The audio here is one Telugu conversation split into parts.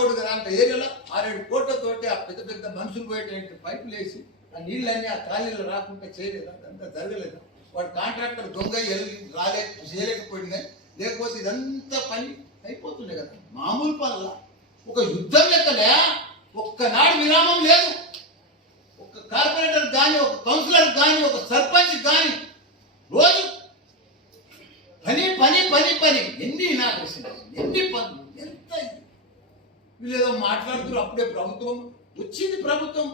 తోడు కదా అంత ఏరియాలో 6-7 కోట్లతోటి ఆ పెద్ద పెద్ద మనుషులు పోయేటువంటి పైపులు వేసి ఆ నీళ్ళన్నీ ఆ కాలనీలో రాకుండా చేయలేదా? అదంతా జరగలేదా? వాడు కాంట్రాక్టర్ దొంగ చేయలేకపోయింది, కానీ లేకపోతే ఇదంతా పని అయిపోతుండే కదా. మామూలు పనుల ఒక యుద్ధం లెక్కలే, ఒక్కనాడు విరామం లేదు. ఒక కార్పొరేటర్ కానీ, ఒక కౌన్సిలర్ కానీ, ఒక సర్పంచ్ కానీ రోజు పని పని పని పని. ఎన్ని ఇనాగ్రేషన్, ఎన్ని పనులు, ఎంత వీళ్ళేదో మాట్లాడుతున్నారు. అప్పుడే ప్రభుత్వం వచ్చింది. ప్రభుత్వం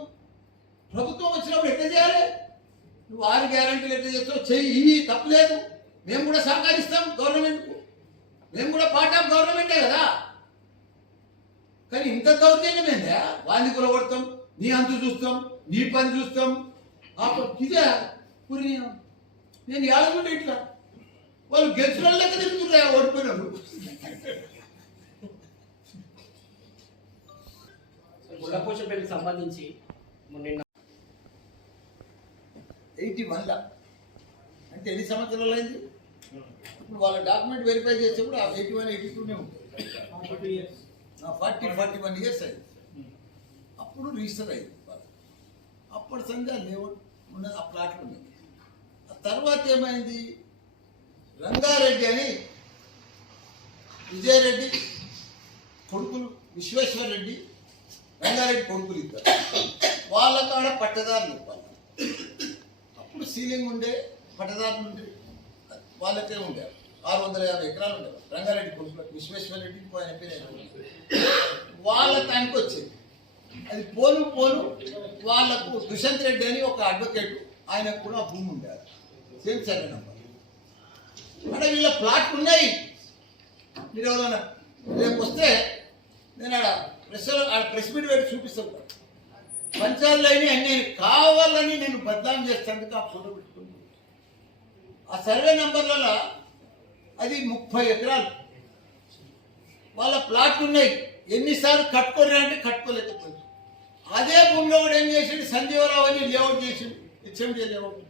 వచ్చినప్పుడు ఎట్లా చేయాలి? నువ్వు 6 గ్యారంటీలు ఎట్లా చేస్తావు చెయ్యి, తప్పలేదు. మేము కూడా సహకరిస్తాం గవర్నమెంట్కు, మేము కూడా పార్ట్ ఆఫ్ గవర్నమెంటే కదా. కానీ ఇంత దౌర్జన్యమేందా? వాంది కొలగొడతాం, నీ అంతు చూస్తాం, నీ పని చూస్తాం. ఇదే పురి నేను ఏడకుంటే ఇట్లా వాళ్ళు గెలిచిన లెక్క తిరుగుతుంటా, ఓడిపోయినారు. గుళ్ళపోచపల్లికి సంబంధించి 81 అంటే ఎన్ని సంవత్సరాలు అయింది? ఇప్పుడు వాళ్ళ డాక్యుమెంట్ వెరిఫై చేస్తే కూడా 81, 82నే ఉంటుంది. 41 ఇయర్స్ అయింది. అప్పుడు రిజిస్టర్ అయింది. అప్పటి సంధ్య లేఅవుట్ ఉన్నది, ఆ ప్లాట్లు ఉన్నాయి. ఆ తర్వాత ఏమైంది? రంగారెడ్డి అని విజయరెడ్డి కొడుకులు, విశ్వేశ్వర రెడ్డి రంగారెడ్డి కొడుకులు ఇద్దరు. వాళ్ళ కాడ పట్టదారులు వాళ్ళు. అప్పుడు సీలింగ్ ఉండే, పట్టదారులు ఉండే, వాళ్ళకే ఉండే 650 ఎకరాలు ఉండేవారు రంగారెడ్డి కొడుకులకు. విశ్వేశ్వర రెడ్డి వాళ్ళ టైంకి వచ్చేది. అది పోను వాళ్ళకు దుష్యంత్ రెడ్డి అని ఒక అడ్వకేట్, ఆయనకు కూడా భూమి ఉండేది, సేమ్ సర్వే నంబర్. అంటే వీళ్ళ ప్లాట్లు ఉన్నాయి. మీరు ఎవరైనా రేపు వస్తే నేను ప్రెస్ మీట్ పెట్టి చూపిస్తాను. పంచాయతీలు అయినా అన్నీ కావాలని నేను బద్నాం చేస్తాను. ఆ ఫోటో పెట్టుకుని ఆ సర్వే నంబర్లలో అది 30 ఎకరాలు వాళ్ళ ప్లాట్లు ఉన్నాయి. ఎన్నిసార్లు కట్టుకోరు అంటే కట్టుకోలేకపోయింది. అదే భూమిలో కూడా ఏం చేసిండు? సంజీవరావు అని లేఅవుట్ చేసిండు, హెచ్ఎండి లేఅవుట్.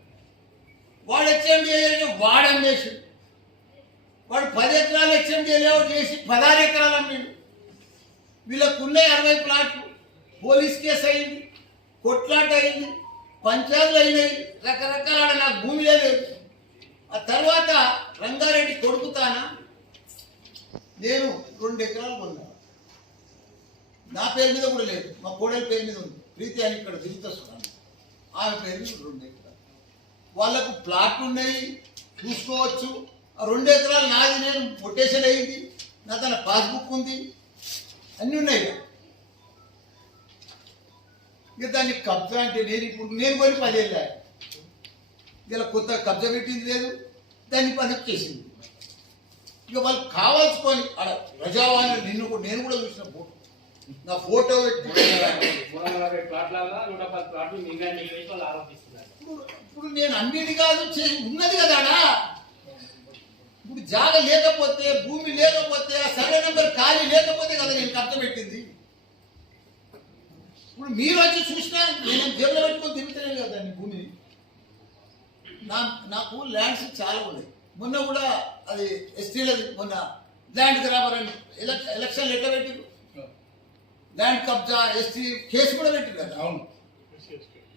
వాడు హెచ్ఎండి వాడని చేసిండు. వాడు 10 ఎకరాలు హెచ్ఎండి లేఅవుట్ చేసి 16 ఎకరాలు అమ్మిండు. వీళ్ళకున్న 60 ప్లాట్లు. పోలీస్ కేసు అయింది, కొట్లాట అయింది, పంచాయతీలు అయినాయి, రకరకాల. నాకు భూమి లేదు. ఆ తర్వాత రంగారెడ్డి కొడుకుతానా నేను 2 ఎకరాలు కొన్నా. నా పేరు మీద కూడా లేదు, మా కోడలి పేరు మీద ఉంది. ప్రీతి అని ఇక్కడ తిరుగుతాను, ఆమె పేరు మీద 2 ఎకరాలు. వాళ్ళకు ప్లాట్లు ఉన్నాయి, చూసుకోవచ్చు. ఆ 2 ఎకరాలు నాది, నేను కొటేషన్ అయింది, నా తన పాస్బుక్ ఉంది, అన్నీ ఉన్నాయి. ఇక దాన్ని కబ్జా అంటే నేను పోయి 10 ఏళ్ళ ఇలా కొత్త కబ్జా పెట్టింది లేదు, దాన్ని పని చేసింది. ఇక వాళ్ళు కావాల్సుకొని అక్కడ ప్రజావాణి నేను కూడా చూసిన ఫోటో, నా ఫోటో ఇప్పుడు నేను అన్నిటి కాదు ఉన్నది కదా. ఇప్పుడు జాగ లేకపోతే, భూమి లేకపోతే, ఆ సర్వే నెంబర్ ఖాళీ లేకపోతే కదా నేను కబ్జా పెట్టింది. ఇప్పుడు మీరు వచ్చి చూసినా నేను జేబులో పెట్టుకొని తిరుగుతానే కదా నీ భూమిని. నాకు ల్యాండ్స్ చాలా ఉన్నాయి. మొన్న కూడా అది ఎస్టీలది, మొన్న ల్యాండ్ గ్రాబర్ అని ఎలక్షన్ లెటర్ పెట్టిరు, ల్యాండ్ కబ్జా ఎస్టీ కేసు కూడా పెట్టిరు కదా. అవును,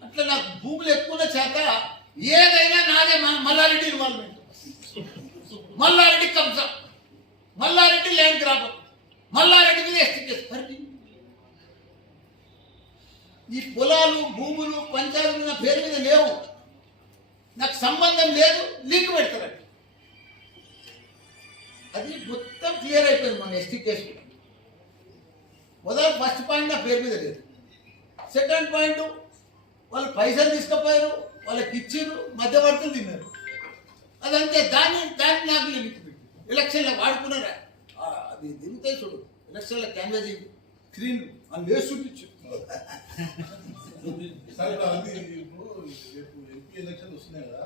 అట్లా నాకు భూములు ఎక్కువ చేత ఏదైనా నాదే. మల్లారెడ్డి ఇన్వాల్వ్మెంట్, మల్లారెడ్డి కబ్జా, మల్లారెడ్డి ల్యాండ్ గ్రాబర్, మల్లారెడ్డి మీద ఎస్టీ కేసు. ఈ పొలాలు, భూములు, పంచాయతీలు నా పేరు మీద లేవు, నాకు సంబంధం లేదు, లింక్ పెడతారండి. అది మొత్తం క్లియర్ అయిపోయింది మన ఎస్టీ కేసు. ఫస్ట్ పాయింట్ నా పేరు మీద లేదు. సెకండ్ పాయింట్ వాళ్ళు పైసలు తీసుకుపోయారు, వాళ్ళకి ఇచ్చారు, మధ్యవర్తులు తిన్నారు. అదంతే. దాన్ని నాకు లిమిట్ పెట్టి ఎలక్షన్లో వాడుకున్నారా? అది దిగుతాయి చూడు, ఎలక్షన్లో క్యాన్వాసింగ్ స్క్రీన్లు అని వేసి చూపించు. ఎలక్షన్ వస్తున్నాయి కదా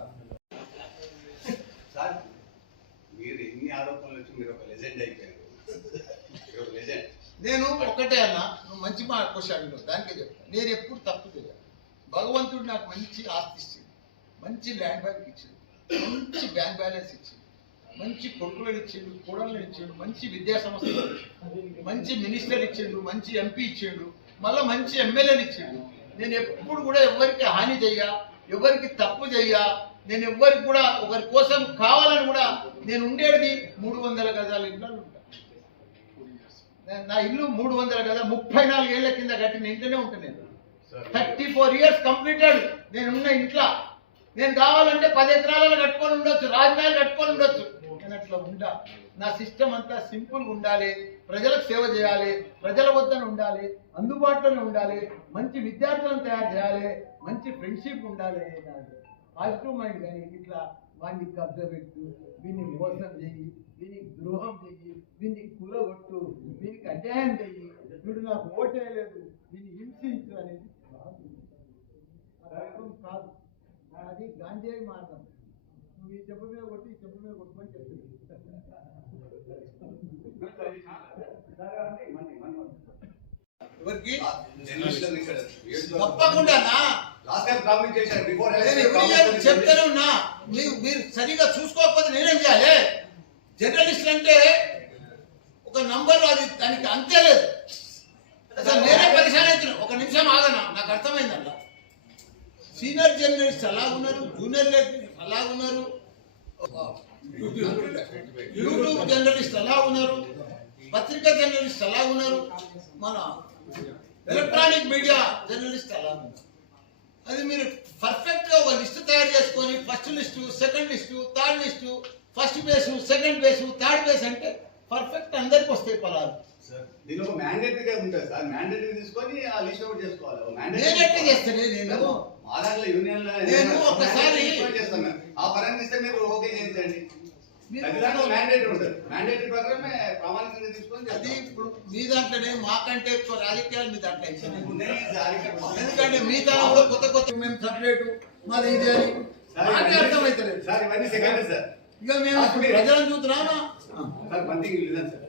సార్, మీరు ఎన్ని ఆరోపణలు వచ్చి మీరు ఒక లెజెండ్ అయిపోయారు. నేను ఒక్కటే అన్నా, నువ్వు మంచి మాట క్వశ్చన్ దానికే చెప్తాను. నేను ఎప్పుడు తప్పు చేయాలి. భగవంతుడు నాకు మంచి ఆస్తి ఇచ్చింది, మంచి ల్యాండ్ బ్యాంక్ ఇచ్చింది, మంచి బ్యాంక్ బ్యాలెన్స్ ఇచ్చింది. మంచి కొడుకులను ఇచ్చిండు, కోడళ్ళని ఇచ్చిండు, మంచి విద్యా సంస్థలు, మంచి మినిస్టర్ ఇచ్చిండు, మంచి ఎంపీ ఇచ్చిండు, మళ్ళీ మంచి ఎమ్మెల్యేలు ఇచ్చిండు. నేను ఎప్పుడు కూడా ఎవరికి హాని చెయ్యా, ఎవరికి తప్పు చెయ్యా, నేను ఎవరికి కూడా ఒకరి కోసం కావాలని కూడా నేను ఉండేది 300 గజాల ఇంట్లో ఉంటా. నా ఇల్లు 300 గజాలు 34 ఏళ్ల కింద కట్టిన ఇంట్లోనే ఉంటాను నేను. 34 years కంప్లీటెడ్ నేనున్న ఇంట్లో. నేను కావాలంటే 10 ఎకరాలలో కట్టుకొని ఉండొచ్చు, రాజధాని కట్టుకొని ఉండొచ్చు. నేను అట్లా ఉండా. నా సిస్టమ్ అంతా సింపుల్గా ఉండాలి, ప్రజలకు సేవ చేయాలి, ప్రజల వద్దన ఉండాలి, అందుబాటులోనే ఉండాలి, మంచి విద్యార్థులను తయారు చేయాలి, మంచి ఫ్రెండ్షిప్ ఉండాలి. Positive mind. కానీ ఇట్లా వాడిని కబ్జా పెట్టు, వీడిని మోసం చెయ్యి, వీనికి ద్రోహం చెయ్యి, వీడిని కూలగొట్టు, వీనికి అన్యాయం చెయ్యి, వీడు నాకు ఓటు వేయలేదు, వీడిని హింసించు అనేది కాదు. అది గాంధీ మార్గం. నువ్వు ఈ చెప్ప మీద కొట్టి ఈ చెప్ప మీద కొట్టమని చెప్తుంది. తప్పకుండా చెప్తానే ఉన్నా. మీరు సరిగా చూసుకోకపోతే నేనేం చేయాలి? జర్నలిస్ట్ అంటే ఒక నంబర్, అది దానికి అంతే లేదు. అసలు నేనే పరిశాన్ అవుతున్నా. ఒక నిమిషం ఆగనా, నాకు అర్థమైందన్న. సీనియర్ జర్నలిస్ట్ అలా ఉన్నారు, జూనియర్ అలా ఉన్నారు, యూట్యూబ్ జర్నలిస్ట్ అలా ఉన్నారు, పత్రికా జర్నలిస్ట్ అలా ఉన్నారు, మన ఎలక్ట్రానిక్ మీడియా జర్నలిస్ట్ అలా ఉన్నారు. అది మీరు పర్ఫెక్ట్ గా ఒక లిస్టు తయారు చేసుకొని first list, second list, third list, first base, second base, third base అంటే పర్ఫెక్ట్ అందరికి వస్తాయి ఫలాలు. దీని ఒక మ్యాండేటరీగా ఉంటుంది సార్. మ్యాండేటరీ తీసుకొని ఆ లిస్ట్ అవుట్ చేసుకోవాలి. నేను ఎట్లా చేస్తానే? నేను ఒకసారి ఆ పరంగా ఇస్తే మీరు ఓకే చేయించండి. మ్యాండేటరీ ఉంటుంది. మ్యాండేటరీ ప్రకారమే ప్రామాణికంగా తీసుకొని అది ఇప్పుడు మీ దాంట్లోనే మాకంటే ఎక్కువ రాజకీయాలు మీ దాంట్లో ఎందుకంటే మీ దాంట్లో కూడా కొత్త కొత్త మేము సపరేటు మాది ఇది అని మాకే అర్థమవుతలేదు సార్. ఇవన్నీ సెకండ్ సార్. ఇక మేము ప్రజలను చూస్తున్నామా సార్? మంది లేదని సార్.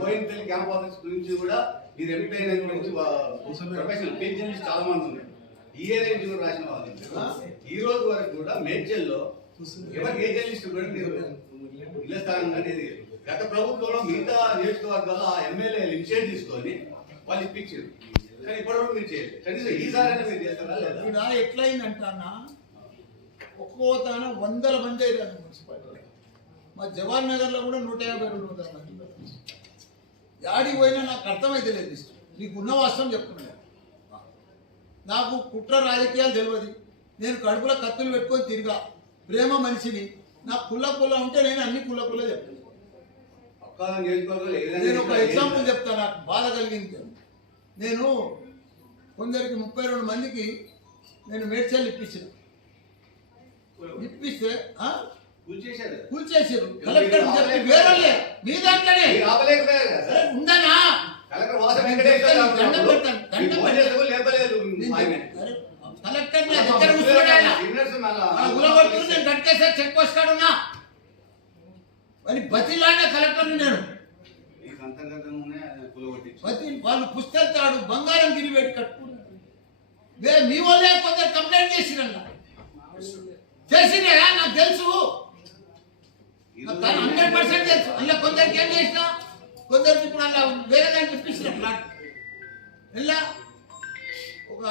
పోయిన క్యాంప్ ఆఫీస్ గురించి కూడా మీరు ఎంపీ అయిన గురించి ప్రొఫెషనల్ పెన్షన్ చాలా మంది ఉన్నారు. ఈ ఏరియా నుంచి కూడా రాసిన వాళ్ళు ఈ రోజు వరకు కూడా మేడ్చల్లో ఎవరికి ఏ జర్నలిస్ట్ కూడా మీరు ఇళ్ల స్థానం అనేది గత ప్రభుత్వంలో మిగతా నియోజకవర్గాల్లో ఆ ఎమ్మెల్యేలు ఇనిషియేట్ తీసుకొని వాళ్ళు ఇప్పించారు. కానీ ఇప్పటివరకు మీరు చేయలేదు. కనీసం ఈసారి మీరు చేస్తారా లేదా? ఇక్కడ ఎట్లయిందంటా ఒక్కో తాన 100 మంది అయ్యారు మున్సిపాలిటీ. మా జవహర్ నగర్ లో కూడా 150-200 మంది. యాడికి పోయినా నాకు అర్థమైతే లేదు. నీకు ఉన్న వాస్తవం చెప్తున్నాను. నాకు కుట్ర రాజకీయాలు తెలియదు. నేను కడుపులో కత్తులు పెట్టుకొని తిరిగా ప్రేమ మనిషిని. నాకు కుల్ల ఉంటే నేను అన్ని కుల్ల చెప్తాను. నేను ఒక ఎగ్జాంపుల్ చెప్తాను, నాకు బాధ కలిగింది. నేను కొందరికి 32 మందికి నేను మేడ్చల్ ఇప్పిస్తే కూల్చేసారు. కలెక్టర్ చెప్పి వేరే మీ దాంట్లోనే ఉందనా కలెక్టర్ దగ్గర కూర్చోబెట్టి నేను కట్టేసా చెక్ పోస్ట్ కాడున్నా అని బతిలాడే కలెక్టర్ నేను. వాళ్ళు పుస్తకాడు బంగారం తిరిగి పెట్టి కట్టుకున్నాడు. మీ వాళ్ళే కొందరు కంప్లైంట్ చేసిరన్నా చేసినా నాకు తెలుసు. 100% తెలుసు. అలా కొందరికి ఏం చేసినా కొందరికి ఇప్పుడు అలా వేరే దాన్ని ఇప్పించిన ప్లాట్ ఇలా ఒక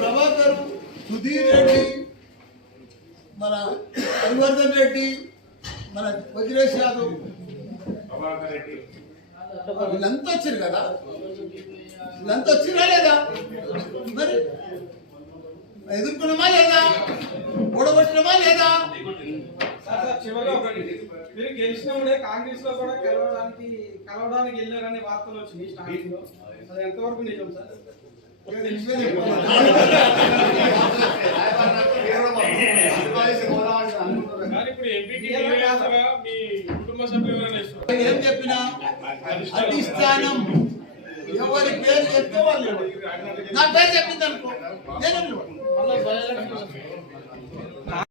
ప్రభాకర్, సుధీర్ రెడ్డి, మన హరివర్ధన్ రెడ్డి, మన వజ్రేష్ యాదవ్ వీళ్ళంతా వచ్చారు కదా. వీళ్ళంతా వచ్చిరా లేదా? మరి ఎదుర్కొన్నామా లేదా? ఓడగొట్టినమా లేదా? చివరిగా ఒకటి, మీరు గెలిచినప్పుడే కాంగ్రెస్ లో కూడా కలవడానికి వెళ్ళారనే వార్తలు వచ్చినాయి స్టార్టింగ్ లో. అది ఎంతవరకు నిజం సార్? ఏం చెప్పినా అధిష్టానం ఎవరి పేరు చెప్తే వాళ్ళు నా పేరు చెప్పింది అనుకో నేను